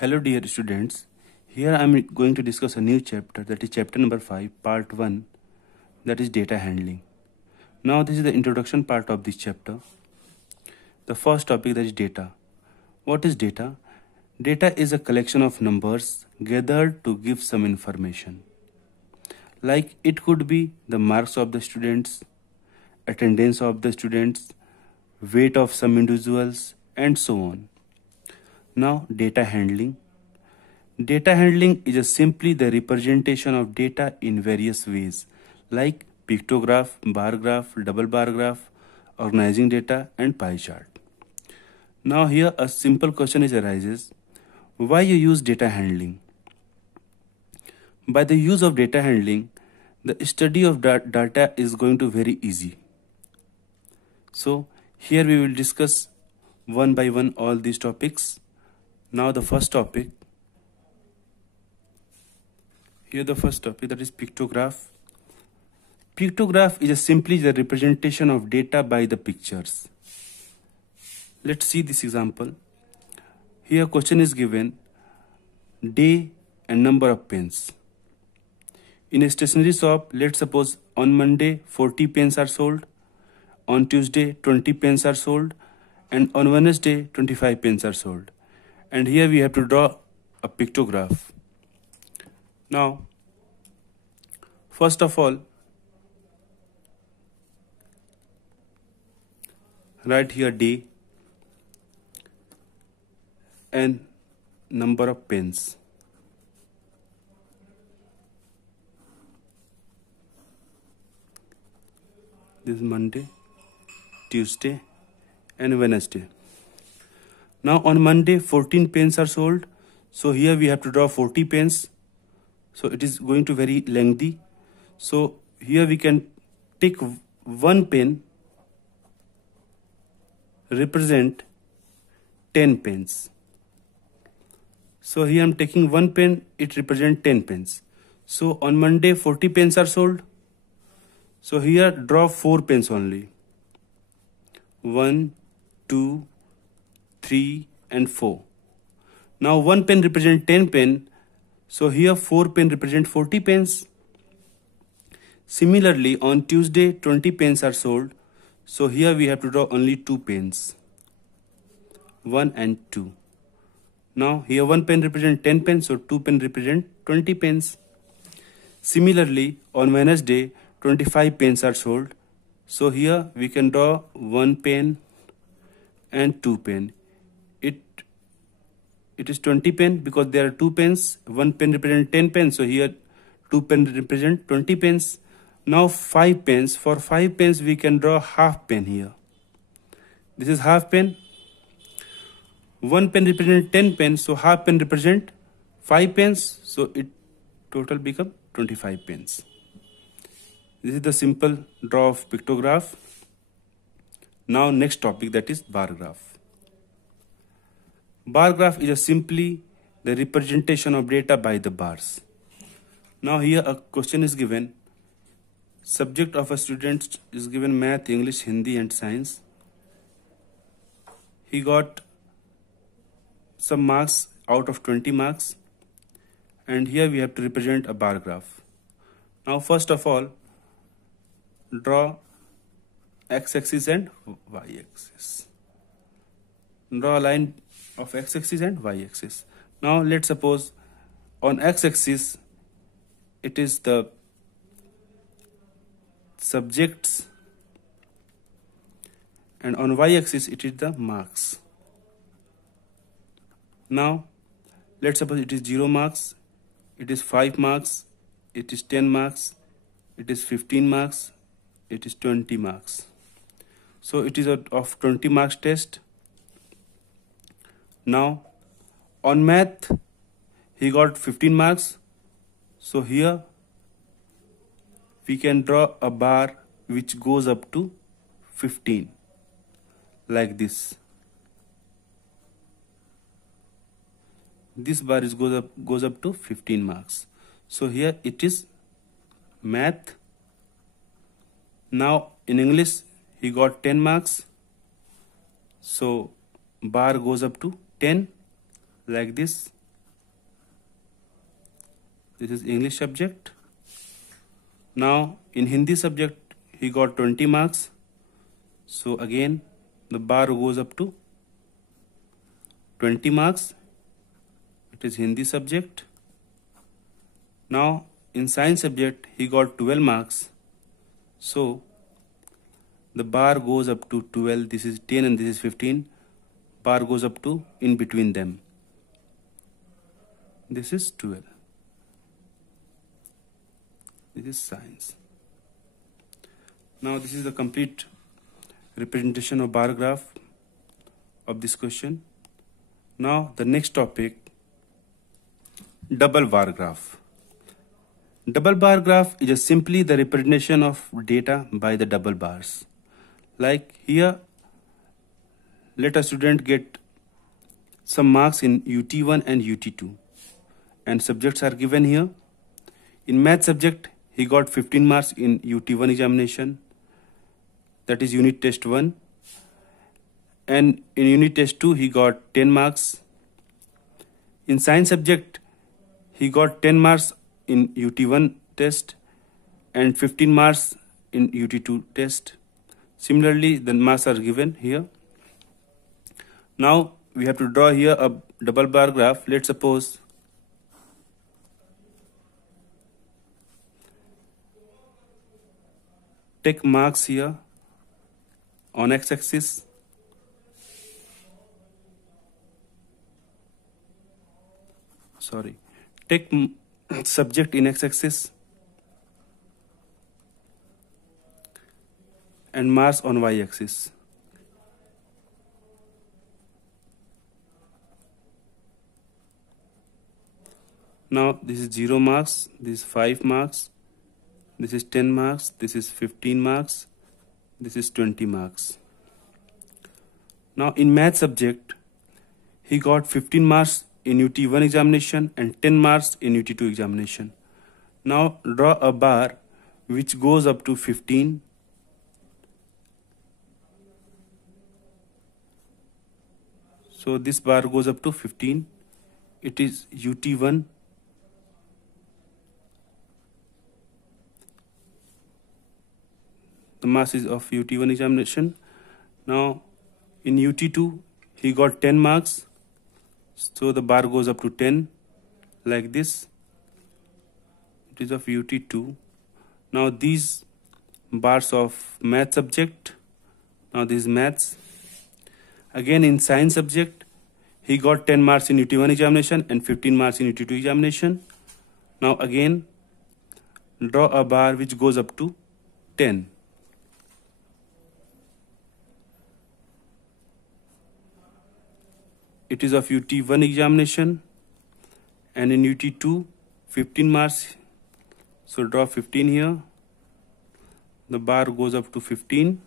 Hello dear students, here I am going to discuss a new chapter, that is chapter number 5 part 1, that is data handling. Now this is the introduction part of this chapter. The first topic, that is data. What is data? Data is a collection of numbers gathered to give some information. Like it could be the marks of the students, attendance of the students, weight of some individuals, and so on. Now data handling. Data handling is simply the representation of data in various ways like pictograph, bar graph, double bar graph, organizing data, and pie chart. Now here a simple question arises: why you use data handling? By the use of data handling, the study of data is going to very easy. So here we will discuss one by one all these topics. Now the first topic. Here the first topic, that is pictograph. Pictograph is simply the representation of data by the pictures. Let's see this example. Here question is given: day and number of pens. In a stationery shop, let's suppose on Monday 40 pens are sold, on Tuesday 20 pens are sold, and on Wednesday 25 pens are sold. And here we have to draw a pictograph. Now, first of all, write here day and number of pens. This is Monday, Tuesday, and Wednesday. Now on Monday 14 pens are sold, so here we have to draw 40 pens. So it is going to very lengthy. So here we can take one pen represent 10 pens. So here I am taking one pen, it represents 10 pens. So on Monday 40 pens are sold. So here draw 4 pens only. 1, 2, 3 and 4. Now one pen represents 10 pen. So here 4 pen represent 40 pens. Similarly, on Tuesday 20 pens are sold. So here we have to draw only 2 pens. 1 and 2. Now here 1 pen represent 10 pens, so 2 pen represent 20 pens. Similarly, on Wednesday 25 pens are sold. So here we can draw 1 pen and 2 pen. It is 20 pen because there are 2 pens. 1 pen represent 10 pens, so here 2 pen represent 20 pens. Now 5 pens. For 5 pens we can draw half pen here. This is half pen. 1 pen represent 10 pens, so half pen represent 5 pens, so it total become 25 pens. This is the simple draw of pictograph. Now next topic, that is bar graph. Bar graph is simply the representation of data by the bars. Now here a question is given. Subject of a student is given math, English, Hindi and science. He got some marks out of 20 marks. And here we have to represent a bar graph. Now first of all, draw x-axis and y-axis. Draw a line of x-axis and y-axis. Now let's suppose on x-axis it is the subjects and on y-axis it is the marks. Now let's suppose it is 0 marks, it is 5 marks, it is 10 marks, it is 15 marks, it is 20 marks. So it is of 20 marks test. Now on math he got 15 marks. So here we can draw a bar which goes up to 15 like this. This bar goes up to 15 marks. So here it is math. Now in English he got 10 marks. So bar goes up to 10 like this. This is English subject. Now in Hindi subject he got 20 marks. So again the bar goes up to 20 marks. It is Hindi subject. Now in science subject he got 12 marks. So the bar goes up to 12. This is 10 and this is 15. Bar goes up to in between them. This is 12. This is science. Now this is the complete representation of bar graph of this question. Now the next topic, double bar graph. Double bar graph is just simply the representation of data by the double bars. Like here, let a student get some marks in UT1 and UT2 and subjects are given here. In math subject he got 15 marks in UT1 examination, that is unit test 1, and in unit test 2 he got 10 marks. In science subject he got 10 marks in UT1 test and 15 marks in UT2 test. Similarly the marks are given here. Now we have to draw here a double bar graph. Let's suppose take marks here on x-axis, take subject in x-axis and marks on y-axis. Now this is 0 marks, this is 5 marks, this is 10 marks, this is 15 marks, this is 20 marks. Now in math subject he got 15 marks in UT1 examination and 10 marks in UT2 examination. Now draw a bar which goes up to 15. So this bar goes up to 15. It is UT1. The marks is of UT1 examination. Now in UT2 he got 10 marks. So the bar goes up to 10 like this. It is of UT2. Now these bars of math subject. Now this is maths. Again in science subject he got 10 marks in UT1 examination and 15 marks in UT2 examination. Now again draw a bar which goes up to 10. It is of UT1 examination and in UT2 15 marks. So draw 15 here. The bar goes up to 15.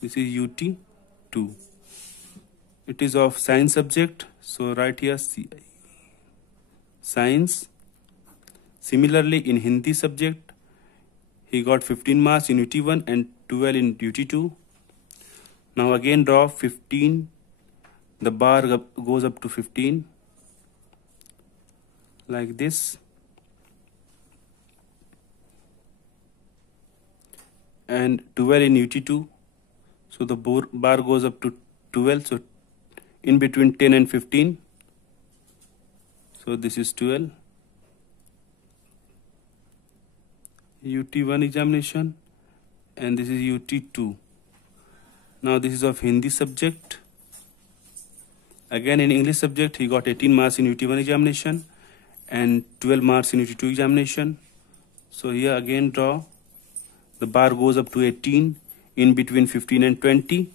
This is UT2. It is of science subject. So write here science. Similarly in Hindi subject he got 15 marks in UT1 and 12 in UT2. Now again draw 15. The bar goes up to 15 like this, and 12 in UT2. So the bar goes up to 12. So in between 10 and 15. So this is 12. UT1 examination and this is UT2. Now this is of Hindi subject. Again in English subject he got 18 marks in UT1 examination and 12 marks in UT2 examination. So here again draw. The bar goes up to 18 in between 15 and 20.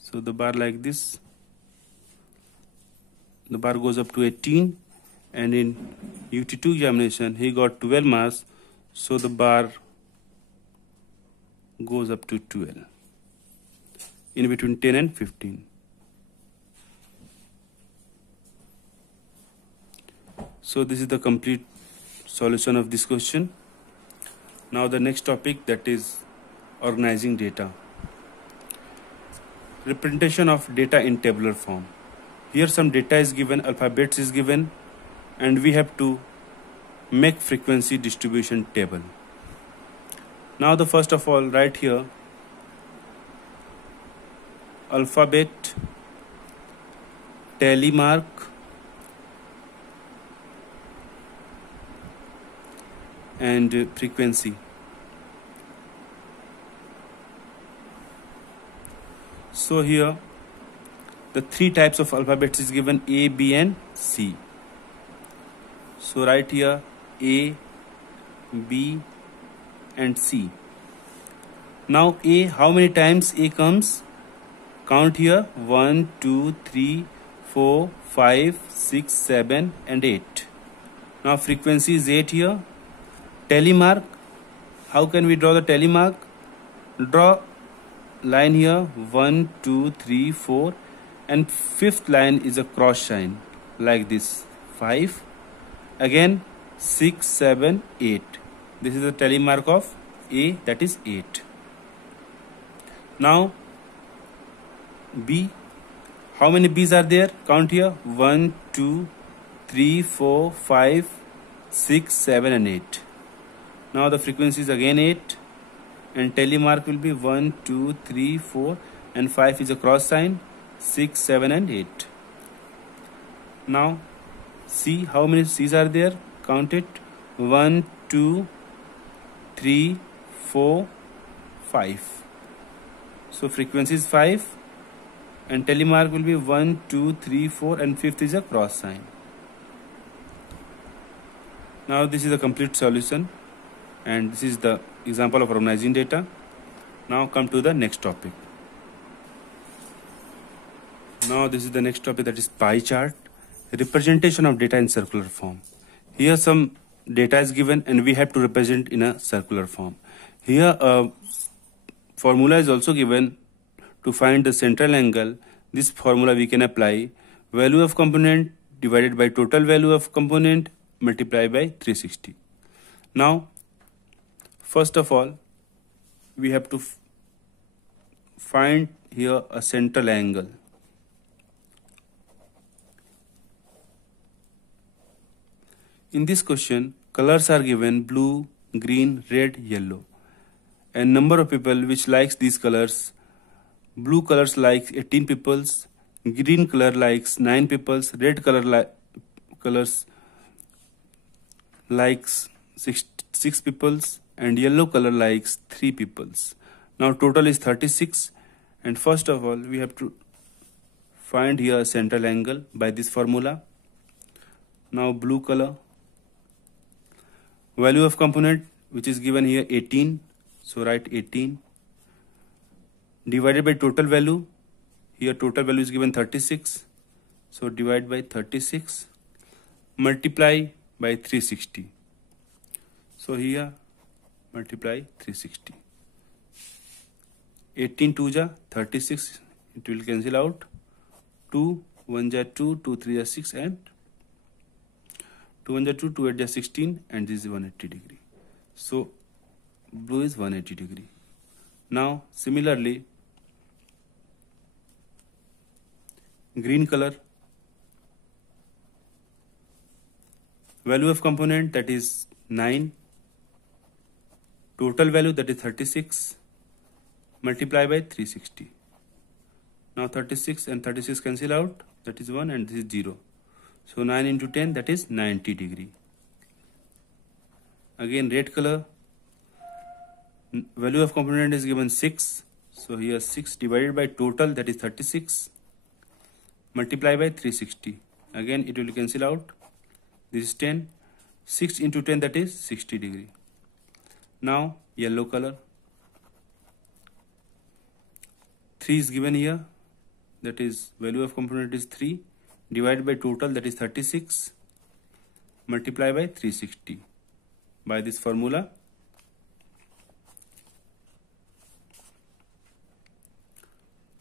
So the bar like this. The bar goes up to 18 and in UT2 examination he got 12 marks. So the bar goes up to 12. In between 10 and 15. So this is the complete solution of this question. Now the next topic, that is organizing data. Representation of data in tabular form. Here some data is given, alphabets is given, and we have to make frequency distribution table. Now the first of all, write here alphabet, tally mark, and frequency. So here the three types of alphabets is given, A, B and C. So write here A, B and C. Now A, how many times A comes? Count here 1, 2, 3, 4, 5, 6, 7 and 8. Now frequency is 8 here. Tally mark. How can we draw the tally mark? Draw line here 1, 2, 3, 4 and fifth line is a cross sign like this. 5. Again 6, 7, 8. This is the tally mark of A, that is 8. Now B. How many B's are there? Count here 1, 2, 3, 4, 5, 6, 7 and 8. Now the frequency is again 8 and tally mark will be 1, 2, 3, 4 and 5 is a cross sign, 6, 7 and 8. Now C. How many C's are there? Count it 1, 2, 3, 4, 5. So frequency is 5 and tally mark will be 1, 2, 3, 4 and fifth is a cross sign. Now this is a complete solution and this is the example of harmonizing data. Now come to the next topic. Now this is the next topic, that is pie chart, representation of data in circular form. Here some data is given and we have to represent in a circular form. Here a formula is also given to find the central angle. This formula we can apply value of component divided by total value of component multiplied by 360. Now first of all we have to find here a central angle. In this question colors are given blue, green, red, yellow and number of people which likes these colors. Blue colors likes 18 peoples, green color likes 9 peoples, red colors likes 6 peoples and yellow color likes 3 peoples. Now total is 36 and first of all we have to find here a central angle by this formula. Now blue color, value of component which is given here 18, so write 18 divided by total value. Here total value is given 36, so divide by 36 multiply by 360. So here multiply 360. 18 2 ja 36, it will cancel out. 2 1 ja 2, 2 3 ja 6 and 2 1 ja 2, 2 8 ja 16 and this is 180 degree. So blue is 180 degree. Now similarly green color, value of component that is 9, total value that is 36 multiply by 360. Now 36 and 36 cancel out, that is 1 and this is 0. So 9 into 10 that is 90 degree. Again red color, value of component is given 6, so here 6 divided by total that is 36 multiply by 360. Again it will cancel out, this is 10, 6 into 10 that is 60 degree. Now yellow color, 3 is given here, that is value of component is 3 divided by total that is 36 multiply by 360 by this formula.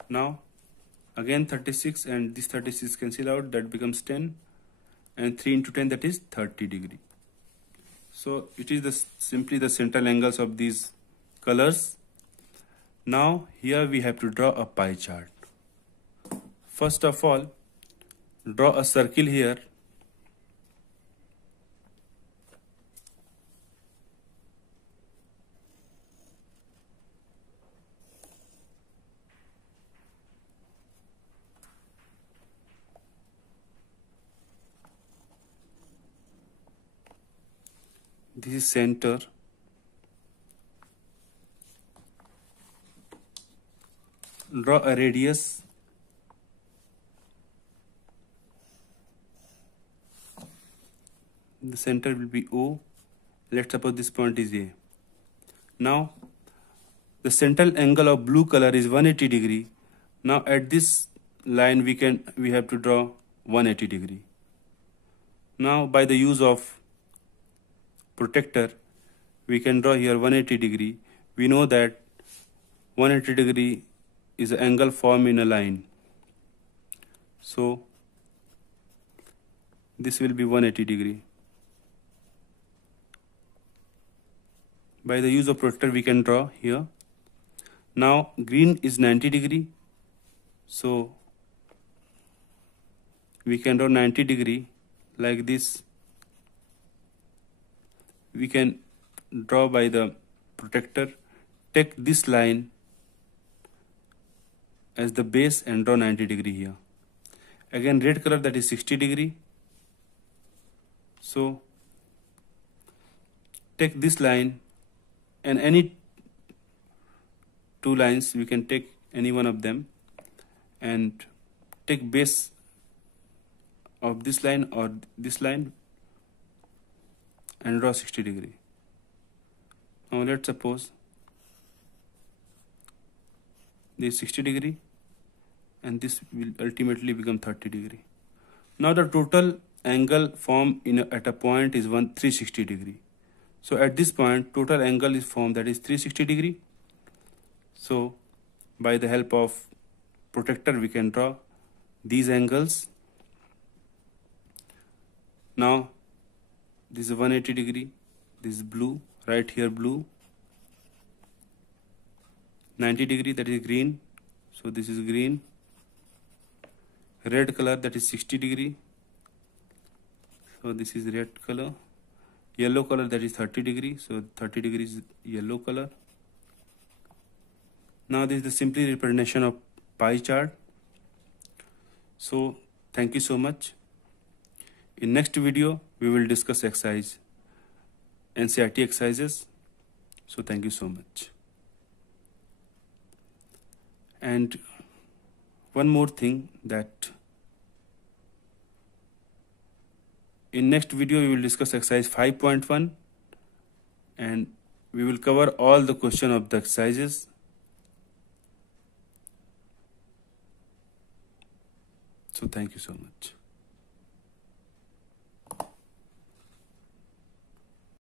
Now again 36 and this 36 cancel out, that becomes 10 and 3 into 10 that is 30 degree. So it is simply the central angles of these colors. Now here we have to draw a pie chart. First of all draw a circle here. This is center. Draw a radius. The center will be O. Let's suppose this point is A. Now the central angle of blue color is 180 degree. Now at this line we have to draw 180 degree. Now by the use of protractor we can draw here 180 degree. We know that 180 degree is an angle formed in a line. So this will be 180 degree. By the use of protractor we can draw here. Now green is 90 degree. So we can draw 90 degree like this. We can draw by the protractor. Take this line as the base and draw 90 degree here. Again red color, that is 60 degree. So take this line and any two lines, we can take any one of them and take base of this line or this line and draw 60 degree. Now let's suppose this 60 degree and this will ultimately become 30 degree. Now the total angle formed at a point is 360 degree. So at this point total angle is formed, that is 360 degree. So by the help of protractor we can draw these angles. Now this is 180 degree, this is blue, right here blue, 90 degree, that is green, so this is green, red color, that is 60 degree, so this is red color, yellow color, that is 30 degree, so 30 degree is yellow color. Now this is the simply representation of pie chart. So thank you so much. In next video we will discuss exercise, NCERT exercises. So thank you so much. And one more thing, that in next video we will discuss exercise 5.1 and we will cover all the question of the exercises. So thank you so much.